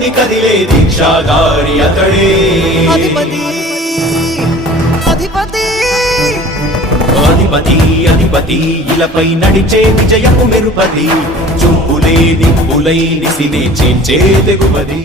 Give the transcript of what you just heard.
నభూని కదిలే దీక్షాగారి అతడే. అధిపతి అధిపతి. అధిపతి అధిపతి ఇలపై నడిచే విజయము మెరుపది చూపులే నిప్పులై నిసినే చేంచే తెగువది.